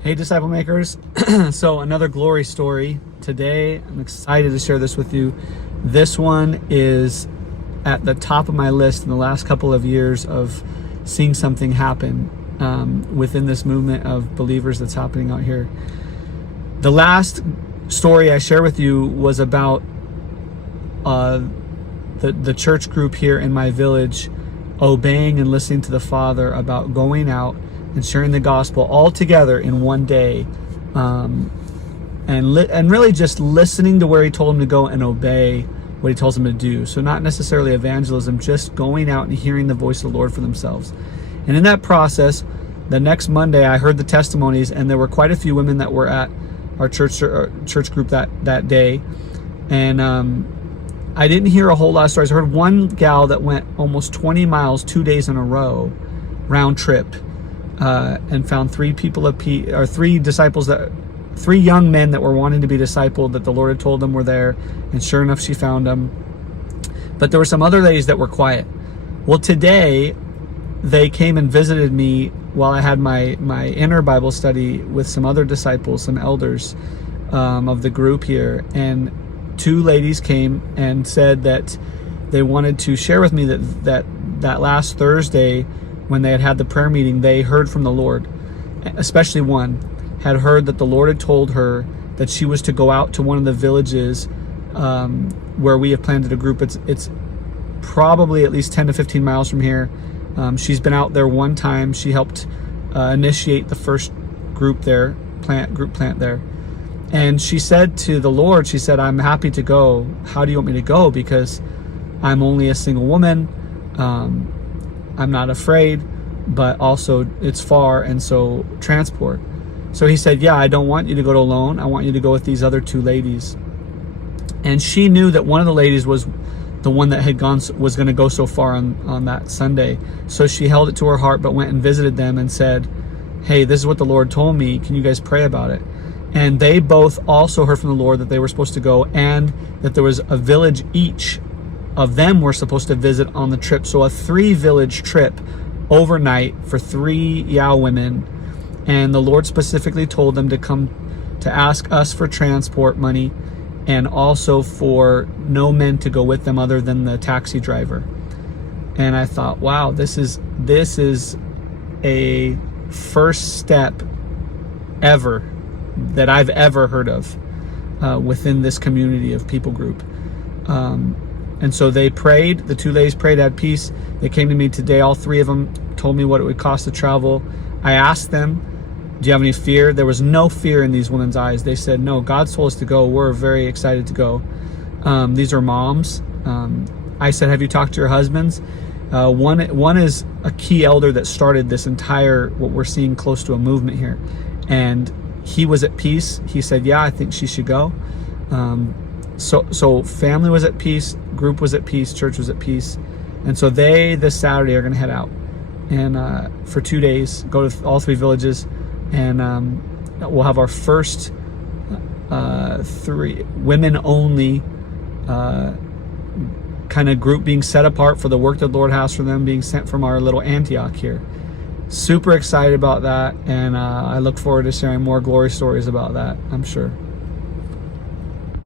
Hey, disciple makers. So another glory story today. I'm excited to share this with you. This one is at the top of my list in the last couple of years of seeing something happen within this movement of believers that's happening out here. The last story I share with you was about the church group here in my village obeying and listening to the Father about going out and sharing the gospel all together in one day, and really just listening to where He told them to go and obey what He tells them to do. So not necessarily evangelism, just going out and hearing the voice of the Lord for themselves. And in that process, the next Monday, I heard the testimonies, and there were quite a few women that were at our church group that day. And I didn't hear a whole lot of stories. I heard one gal that went almost 20 miles 2 days in a row, round trip, and found three young men that were wanting to be discipled, that the Lord had told them were there, and sure enough, she found them. But there were some other ladies that were quiet. Well, today, they came and visited me while I had my inner Bible study with some other disciples, some elders of the group here, and two ladies came and said that they wanted to share with me that last Thursday, when they had the prayer meeting, they heard from the Lord. Especially one had heard that the Lord had told her that she was to go out to one of the villages where we have planted a group. It's probably at least 10 to 15 miles from here. She's been out there one time. She helped initiate the first group plant there. And she said to the Lord, she said, "I'm happy to go. How do you want me to go? Because I'm only a single woman. I'm not afraid, but also it's far, and so transport." So he said, "Yeah, I don't want you to go alone. I want you to go with these other two ladies." And she knew that one of the ladies was the one that was going to go so far on that Sunday. So she held it to her heart, but went and visited them and said, "Hey, this is what the Lord told me. Can you guys pray about it?" And they both also heard from the Lord that they were supposed to go, and that there was a village each of them were supposed to visit on the trip. So a 3-village trip overnight for 3 Yao women. And the Lord specifically told them to come to ask us for transport money, and also for no men to go with them other than the taxi driver. And I thought, wow, this is a first step ever that I've ever heard of within this community of people group. And so they prayed. The two ladies prayed, had peace. They came to me today. All 3 of them told me what it would cost to travel. I asked them, "Do you have any fear?" There was no fear in these women's eyes. They said, "No, God's told us to go. We're very excited to go." These are moms. I said, "Have you talked to your husbands?" One is a key elder that started this entire, what we're seeing close to a movement here. And he was at peace. He said, "Yeah, I think she should go." So family was at peace, group was at peace, church was at peace. And so they, this Saturday, are going to head out and for 2 days, go to all 3 villages, and we'll have our first 3 women-only kind of group being set apart for the work that the Lord has for them, being sent from our little Antioch here. Super excited about that, and I look forward to sharing more glory stories about that, I'm sure.